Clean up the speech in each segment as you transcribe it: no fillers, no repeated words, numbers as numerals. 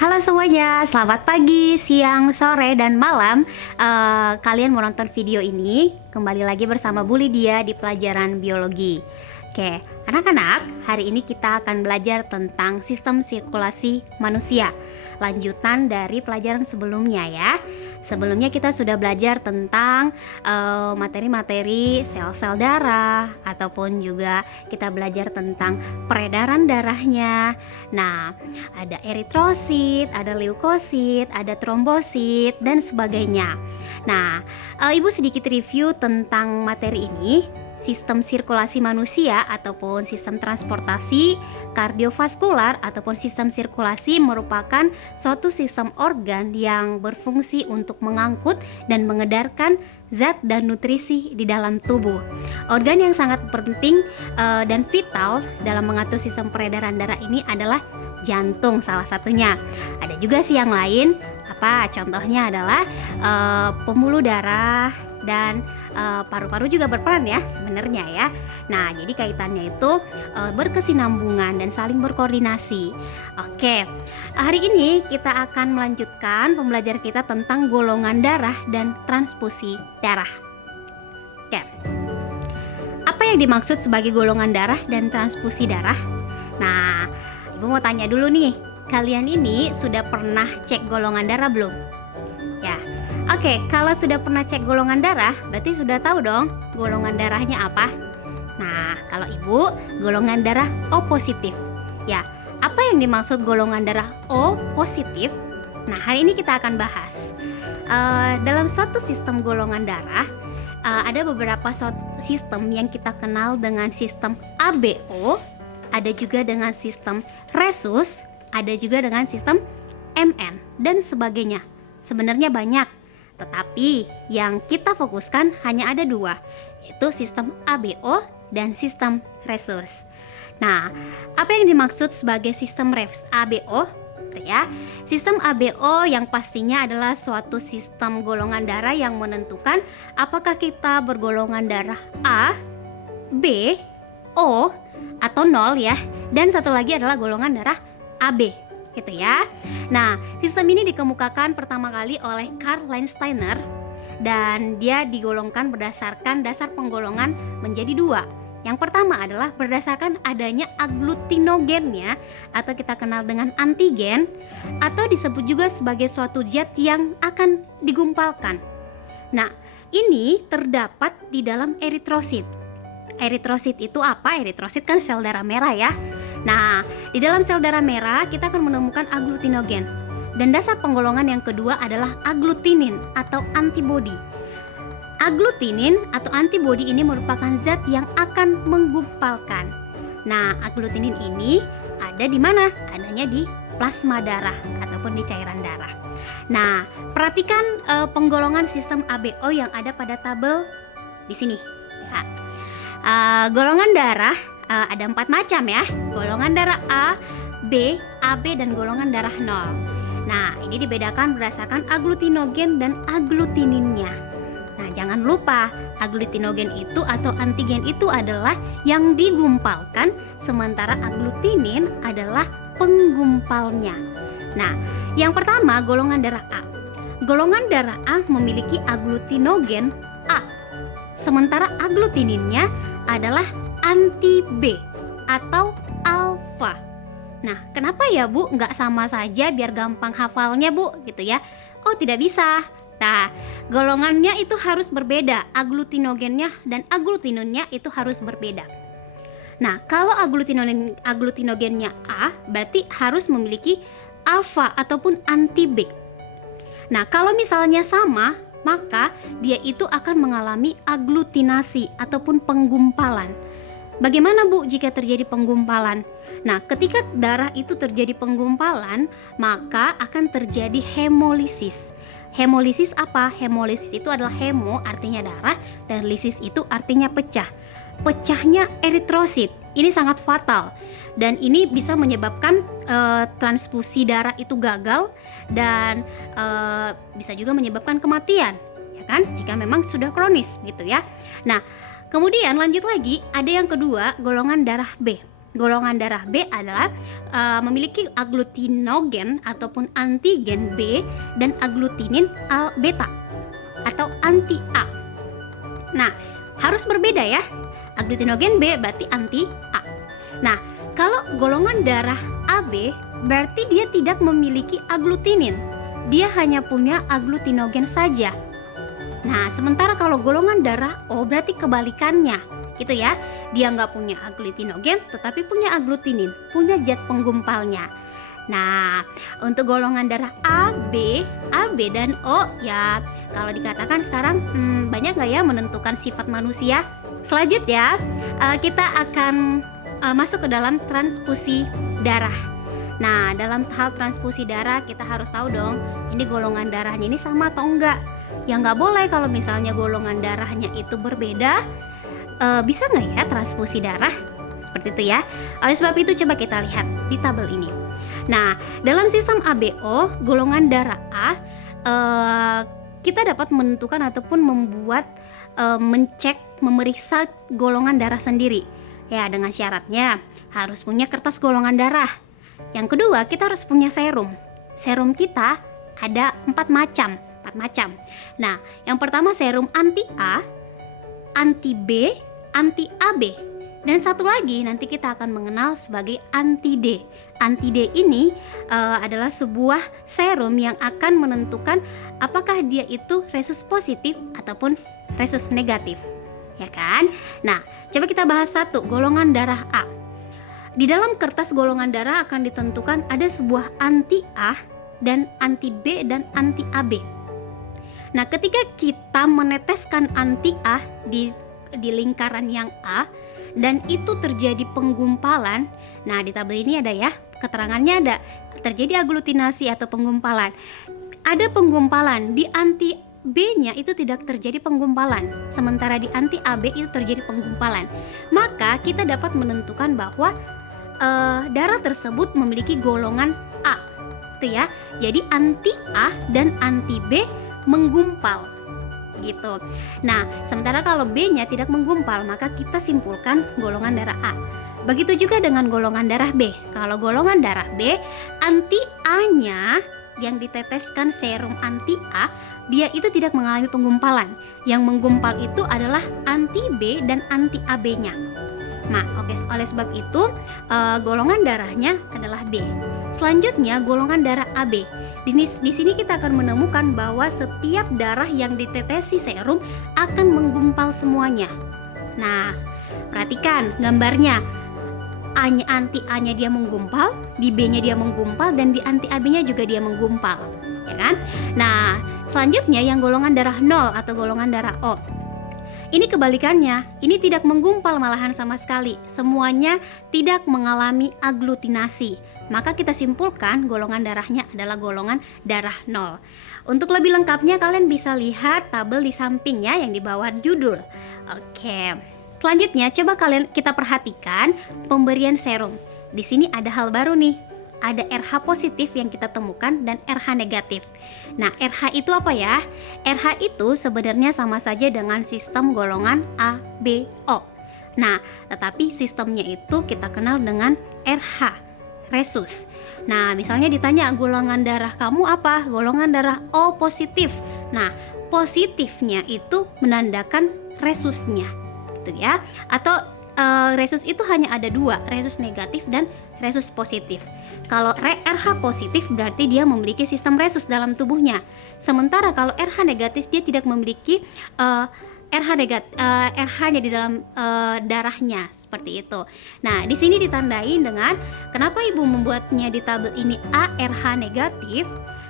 Halo semuanya, selamat pagi, siang, sore, dan malam. Kalian mau nonton video ini? Kembali lagi bersama Bu Lydia di pelajaran biologi. Oke, anak-anak, hari ini kita akan belajar tentang sistem sirkulasi manusia. Lanjutan dari pelajaran sebelumnya ya. Sebelumnya kita sudah belajar tentang materi-materi sel-sel darah, ataupun juga kita belajar tentang peredaran darahnya. Nah, ada eritrosit, ada leukosit, ada trombosit, dan sebagainya. Nah, Ibu sedikit review tentang materi ini. Sistem sirkulasi manusia ataupun sistem transportasi kardiovaskular ataupun sistem sirkulasi merupakan suatu sistem organ yang berfungsi untuk mengangkut dan mengedarkan zat dan nutrisi di dalam tubuh. Organ yang sangat penting dan vital dalam mengatur sistem peredaran darah ini adalah jantung salah satunya. Ada juga sih yang lain. Contohnya adalah pembuluh darah dan paru-paru juga berperan ya sebenarnya ya. Nah, jadi kaitannya itu berkesinambungan dan saling berkoordinasi. Oke, hari ini kita akan melanjutkan pembelajaran kita tentang golongan darah dan transfusi darah. Oke, apa yang dimaksud sebagai golongan darah dan transfusi darah? Nah, Ibu mau tanya dulu nih, kalian ini sudah pernah cek golongan darah belum? Ya. Oke, kalau sudah pernah cek golongan darah, berarti sudah tahu dong golongan darahnya apa? Nah, kalau Ibu, golongan darah O positif. Ya, apa yang dimaksud golongan darah O positif? Nah, hari ini kita akan bahas. Dalam suatu sistem golongan darah, ada beberapa sistem yang kita kenal dengan sistem ABO, ada juga dengan sistem Rhesus, ada juga dengan sistem MN, dan sebagainya. Sebenarnya banyak. Tetapi yang kita fokuskan hanya ada dua, yaitu sistem ABO dan sistem Rhesus. Nah, apa yang dimaksud sebagai sistem ABO? Ya, sistem ABO yang pastinya adalah suatu sistem golongan darah yang menentukan apakah kita bergolongan darah A, B, O, atau 0 ya. Dan satu lagi adalah golongan darah AB. Gitu ya. Nah, sistem ini dikemukakan pertama kali oleh Karl Landsteiner dan dia digolongkan berdasarkan dasar penggolongan menjadi dua. Yang pertama adalah berdasarkan adanya agglutinogennya atau kita kenal dengan antigen, atau disebut juga sebagai suatu zat yang akan digumpalkan. Nah, ini terdapat di dalam eritrosit. Eritrosit itu apa? Eritrosit kan sel darah merah ya. Nah, di dalam sel darah merah kita akan menemukan agglutinogen. Dan dasar penggolongan yang kedua adalah agglutinin atau antibodi. Agglutinin atau antibodi ini merupakan zat yang akan menggumpalkan. Nah, agglutinin ini ada di mana? Adanya di plasma darah ataupun di cairan darah. Nah, perhatikan penggolongan sistem ABO yang ada pada tabel di sini. Ya. Golongan darah ada 4 macam ya. Golongan darah A, B, AB, dan golongan darah 0. Nah, ini dibedakan berdasarkan agglutinogen dan agglutininnya. Nah, jangan lupa agglutinogen itu atau antigen itu adalah yang digumpalkan, sementara agglutinin adalah penggumpalnya. Nah, yang pertama golongan darah A. Golongan darah A memiliki agglutinogen A, sementara agglutininnya adalah anti B atau alfa. Nah, kenapa ya Bu nggak sama saja biar gampang hafalnya Bu gitu ya? Oh, tidak bisa. Nah, golongannya itu harus berbeda, agglutinogennya dan agglutininnya itu harus berbeda. Nah, kalau agglutinogennya A berarti harus memiliki alfa ataupun anti B. Nah, kalau misalnya sama, maka dia itu akan mengalami agglutinasi ataupun penggumpalan. Bagaimana Bu jika terjadi penggumpalan? Nah, ketika darah itu terjadi penggumpalan, maka akan terjadi hemolisis. Hemolisis apa? Hemolisis itu adalah hemo artinya darah dan lisis itu artinya pecah. Pecahnya eritrosit. Ini sangat fatal dan ini bisa menyebabkan transfusi darah itu gagal dan bisa juga menyebabkan kematian, ya kan? Jika memang sudah kronis gitu ya. Nah, kemudian lanjut lagi, ada yang kedua, golongan darah B. golongan darah B adalah memiliki agglutinogen ataupun antigen B dan agglutinin beta atau anti A. Nah, harus berbeda ya. Agglutinogen B berarti anti A. Nah, kalau golongan darah AB berarti dia tidak memiliki agglutinin. Dia hanya punya agglutinogen saja. Nah, sementara kalau golongan darah O berarti kebalikannya, gitu ya. Dia nggak punya agglutinogen tetapi punya agglutinin, punya zat penggumpalnya. Nah, untuk golongan darah AB dan O ya kalau dikatakan sekarang banyak nggak ya menentukan sifat manusia. Selanjutnya kita akan masuk ke dalam transfusi darah. Nah, dalam hal transfusi darah kita harus tahu dong, ini golongan darahnya ini sama atau enggak. Ya nggak boleh kalau misalnya golongan darahnya itu berbeda. Bisa nggak ya transfusi darah? Seperti itu ya. Oleh sebab itu coba kita lihat di tabel ini. Nah, dalam sistem ABO, golongan darah A, kita dapat menentukan ataupun membuat, memeriksa golongan darah sendiri. Ya, dengan syaratnya harus punya kertas golongan darah. Yang kedua, kita harus punya serum. Serum kita ada 4 macam. Nah, yang pertama serum anti A, anti B, anti AB, dan satu lagi nanti kita akan mengenal sebagai anti D. Anti D ini adalah sebuah serum yang akan menentukan apakah dia itu resus positif ataupun resus negatif, ya kan? Nah, coba kita bahas satu, golongan darah A. Di dalam kertas golongan darah akan ditentukan ada sebuah anti A dan anti B dan anti AB. Nah, ketika kita meneteskan anti A di lingkaran yang A dan itu terjadi penggumpalan. Nah, di tabel ini ada ya, keterangannya ada terjadi aglutinasi atau penggumpalan. Ada penggumpalan di anti B-nya itu tidak terjadi penggumpalan, sementara di anti AB itu terjadi penggumpalan. Maka kita dapat menentukan bahwa darah tersebut memiliki golongan A, itu ya. Jadi anti A dan anti B menggumpal. Gitu. Nah, sementara kalau B-nya tidak menggumpal, maka kita simpulkan golongan darah A. Begitu juga dengan golongan darah B. Kalau golongan darah B, anti A-nya yang diteteskan serum anti A, dia itu tidak mengalami penggumpalan. Yang menggumpal itu adalah anti B dan anti AB-nya. Nah, oke, oleh sebab itu golongan darahnya adalah B. Selanjutnya golongan darah AB. Di sini kita akan menemukan bahwa setiap darah yang ditetesi serum akan menggumpal semuanya. Nah, perhatikan gambarnya. Anti A-nya dia menggumpal, di B-nya dia menggumpal, dan di anti AB-nya juga dia menggumpal, ya kan? Nah, selanjutnya yang golongan darah 0 atau golongan darah O. Ini kebalikannya, ini tidak menggumpal malahan sama sekali. Semuanya tidak mengalami aglutinasi. Maka kita simpulkan golongan darahnya adalah golongan darah 0. Untuk lebih lengkapnya kalian bisa lihat tabel di samping ya yang di bawah judul. Oke. Selanjutnya coba kita perhatikan pemberian serum. Di sini ada hal baru nih. Ada RH positif yang kita temukan dan RH negatif. Nah, RH itu apa ya? RH itu sebenarnya sama saja dengan sistem golongan ABO. Nah, tetapi sistemnya itu kita kenal dengan RH, resus. Nah, misalnya ditanya golongan darah kamu apa? Golongan darah O positif. Nah, positifnya itu menandakan resusnya, gitu ya. Atau resus itu hanya ada 2, resus negatif dan resus positif. Kalau RH positif berarti dia memiliki sistem resus dalam tubuhnya. Sementara kalau RH negatif dia tidak memiliki RH-nya di dalam darahnya, seperti itu. Nah, di sini ditandai dengan kenapa Ibu membuatnya di tabel ini ARH negatif?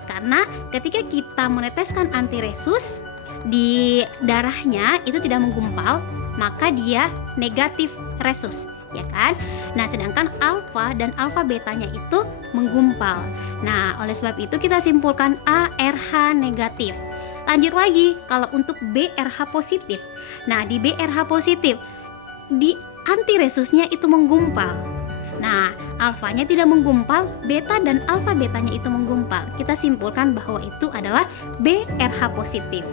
Karena ketika kita meneteskan antiresus di darahnya itu tidak menggumpal, maka dia negatif resus, ya kan? Nah, sedangkan alfa dan alfa betanya itu menggumpal. Nah, oleh sebab itu kita simpulkan ARH negatif. Lanjut lagi, kalau untuk BRH positif. Nah, di BRH positif di antiresusnya itu menggumpal. Nah, alfanya tidak menggumpal, beta dan alfa betanya itu menggumpal. Kita simpulkan bahwa itu adalah BRH positif.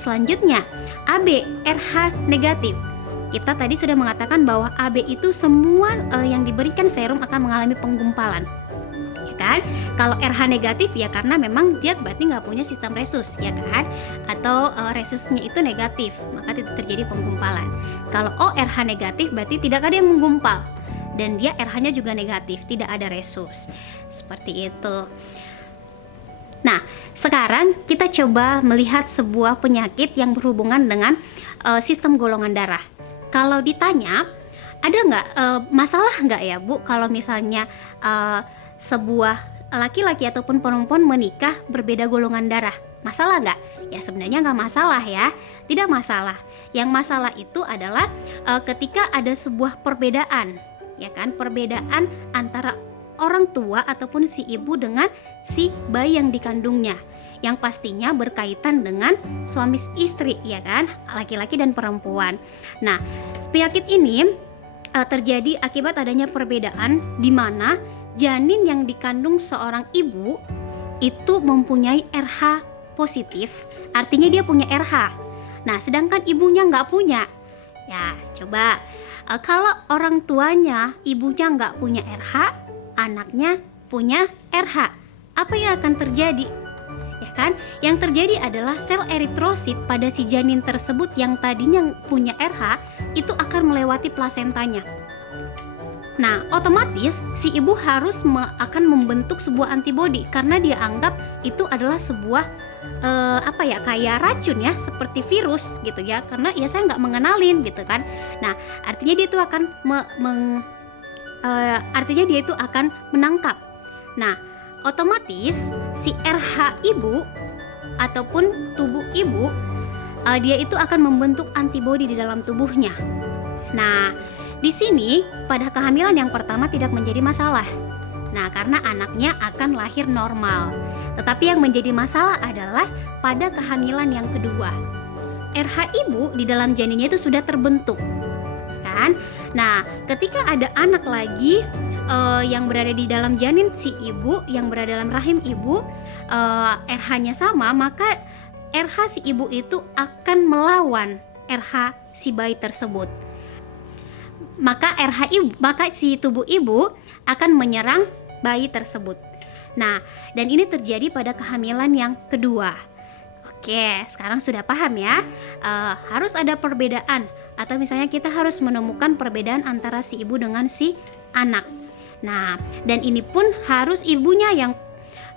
Selanjutnya, AB RH negatif. kita tadi sudah mengatakan bahwa AB itu semua yang diberikan serum akan mengalami penggumpalan, ya kan? Kalau RH negatif ya karena memang dia berarti nggak punya sistem resus, ya kan? Atau resusnya itu negatif, maka tidak terjadi penggumpalan. Kalau ORH negatif berarti tidak ada yang menggumpal, dan dia RH-nya juga negatif, tidak ada resus. Seperti itu. Nah, sekarang kita coba melihat sebuah penyakit yang berhubungan dengan sistem golongan darah. Kalau ditanya, ada nggak masalah nggak ya Bu kalau misalnya sebuah laki-laki ataupun perempuan menikah berbeda golongan darah? Masalah nggak? Ya sebenarnya nggak masalah ya, tidak masalah. Yang masalah itu adalah ketika ada sebuah perbedaan, ya kan? Perbedaan antara orang tua ataupun si ibu dengan si bayi yang dikandungnya, yang pastinya berkaitan dengan suami istri, ya kan, laki-laki dan perempuan. Nah, penyakit ini terjadi akibat adanya perbedaan di mana janin yang dikandung seorang ibu itu mempunyai RH positif, artinya dia punya RH. Nah, sedangkan ibunya nggak punya. Ya, coba kalau orang tuanya, ibunya nggak punya RH, anaknya punya RH, apa yang akan terjadi? Ya kan? Yang terjadi adalah sel eritrosit pada si janin tersebut yang tadinya punya RH itu akan melewati plasentanya. Nah, otomatis si ibu harus akan membentuk sebuah antibodi karena dia anggap itu adalah sebuah kayak racun ya, seperti virus gitu ya, karena ya saya nggak mengenalin gitu kan. Nah, artinya dia itu akan menangkap. Nah, otomatis si RH ibu ataupun tubuh ibu dia itu akan membentuk antibodi di dalam tubuhnya. Nah, di sini pada kehamilan yang pertama tidak menjadi masalah. Nah, karena anaknya akan lahir normal. Tetapi yang menjadi masalah adalah pada kehamilan yang kedua. RH ibu di dalam janinnya itu sudah terbentuk, kan? Nah, ketika ada anak lagi yang berada di dalam janin si ibu, yang berada dalam rahim ibu, RH-nya sama, maka RH si ibu itu akan melawan RH si bayi tersebut. Maka si tubuh ibu akan menyerang bayi tersebut. Nah, dan ini terjadi pada kehamilan yang kedua. Oke, sekarang sudah paham ya? Harus ada perbedaan, atau misalnya kita harus menemukan perbedaan antara si ibu dengan si anak. Nah, dan ini pun harus ibunya yang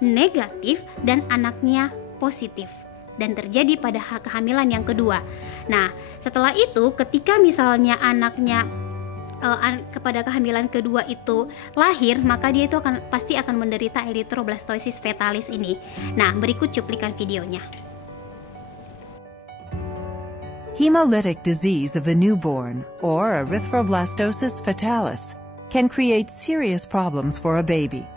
negatif dan anaknya positif, dan terjadi pada kehamilan yang kedua. Nah, setelah itu ketika misalnya anaknya kepada kehamilan kedua itu lahir, maka dia itu pasti akan menderita erythroblastosis fetalis ini. Nah, berikut cuplikan videonya. Hemolytic disease of the newborn, or erythroblastosis fetalis, can create serious problems for a baby.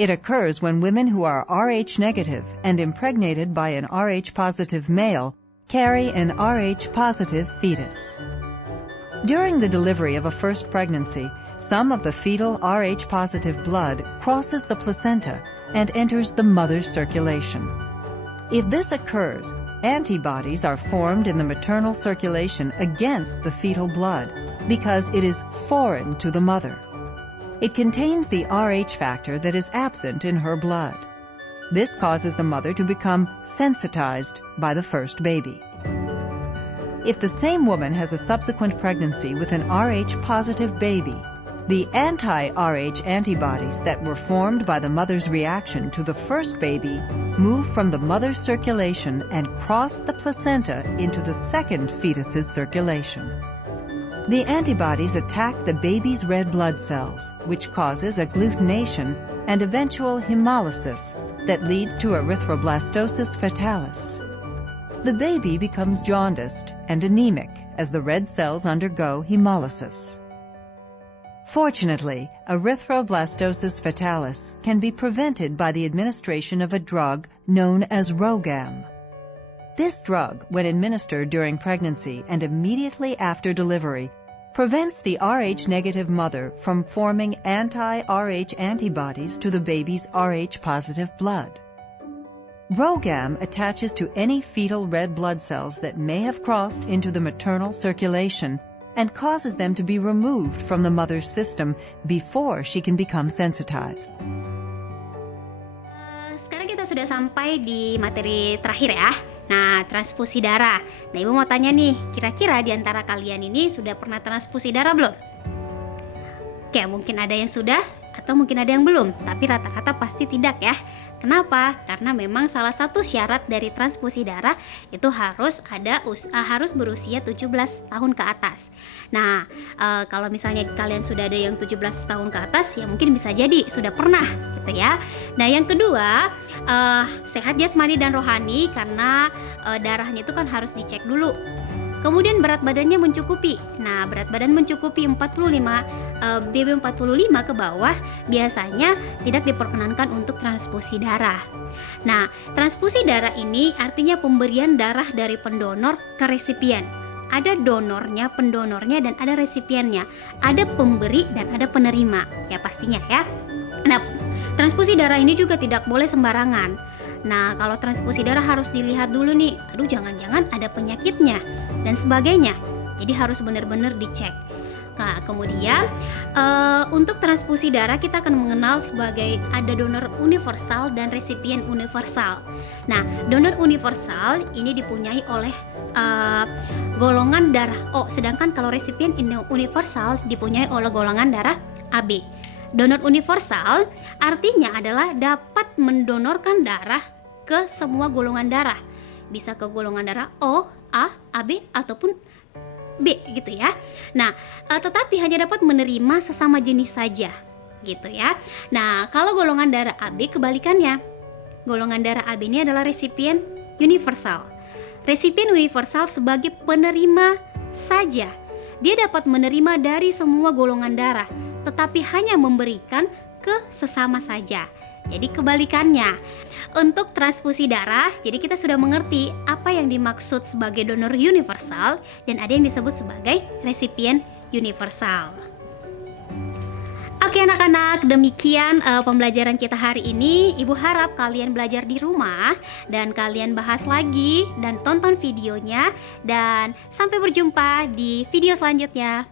It occurs when women who are Rh negative and impregnated by an Rh positive male carry an Rh positive fetus. During the delivery of a first pregnancy, some of the fetal Rh positive blood crosses the placenta and enters the mother's circulation. If this occurs, antibodies are formed in the maternal circulation against the fetal blood because it is foreign to the mother. It contains the Rh factor that is absent in her blood. This causes the mother to become sensitized by the first baby. If the same woman has a subsequent pregnancy with an Rh positive baby, the anti-Rh antibodies that were formed by the mother's reaction to the first baby move from the mother's circulation and cross the placenta into the second fetus's circulation. The antibodies attack the baby's red blood cells, which causes agglutination and eventual hemolysis that leads to erythroblastosis fetalis. The baby becomes jaundiced and anemic as the red cells undergo hemolysis. Fortunately, erythroblastosis fetalis can be prevented by the administration of a drug known as RhoGAM. This drug, when administered during pregnancy and immediately after delivery, prevents the Rh-negative mother from forming anti-Rh antibodies to the baby's Rh-positive blood. RhoGAM attaches to any fetal red blood cells that may have crossed into the maternal circulation and causes them to be removed from the mother's system before she can become sensitized. Sekarang kita sudah sampai di materi terakhir ya. Nah, transfusi darah. Nah, Ibu mau tanya nih, kira-kira di antara kalian ini sudah pernah transfusi darah belum? Oke, mungkin ada yang sudah atau mungkin ada yang belum, tapi rata-rata pasti tidak ya. Kenapa? Karena memang salah satu syarat dari transfusi darah itu harus berusia 17 tahun ke atas. Nah, kalau misalnya kalian sudah ada yang 17 tahun ke atas, ya mungkin bisa jadi sudah pernah gitu ya. Nah, yang kedua, sehat jasmani dan rohani, karena darahnya itu kan harus dicek dulu. Kemudian berat badannya mencukupi. Nah, berat badan mencukupi 45 BB45 ke bawah biasanya tidak diperkenankan untuk transfusi darah. Nah, transfusi darah ini artinya pemberian darah dari pendonor ke resipien. Ada donornya, pendonornya, dan ada resipiennya. Ada pemberi dan ada penerima. Ya pastinya ya. Nah, transfusi darah ini juga tidak boleh sembarangan. Nah, kalau transfusi darah harus dilihat dulu nih, aduh jangan-jangan ada penyakitnya dan sebagainya. Jadi harus benar-benar dicek. Nah, kemudian untuk transfusi darah kita akan mengenal sebagai ada donor universal dan resipien universal. Nah, donor universal ini dipunyai oleh golongan darah O, sedangkan kalau resipien universal dipunyai oleh golongan darah AB. Donor universal artinya adalah dapat mendonorkan darah ke semua golongan darah. Bisa ke golongan darah O, A, AB, ataupun B gitu ya. Nah, tetapi hanya dapat menerima sesama jenis saja gitu ya. Nah, kalau golongan darah AB kebalikannya. Golongan darah AB ini adalah resipien universal. Resipien universal sebagai penerima saja. Dia dapat menerima dari semua golongan darah, tetapi hanya memberikan ke sesama saja. Jadi kebalikannya. Untuk transfusi darah, jadi kita sudah mengerti apa yang dimaksud sebagai donor universal dan ada yang disebut sebagai resipien universal. Oke anak-anak, demikian pembelajaran kita hari ini. Ibu harap kalian belajar di rumah dan kalian bahas lagi dan tonton videonya, dan sampai berjumpa di video selanjutnya.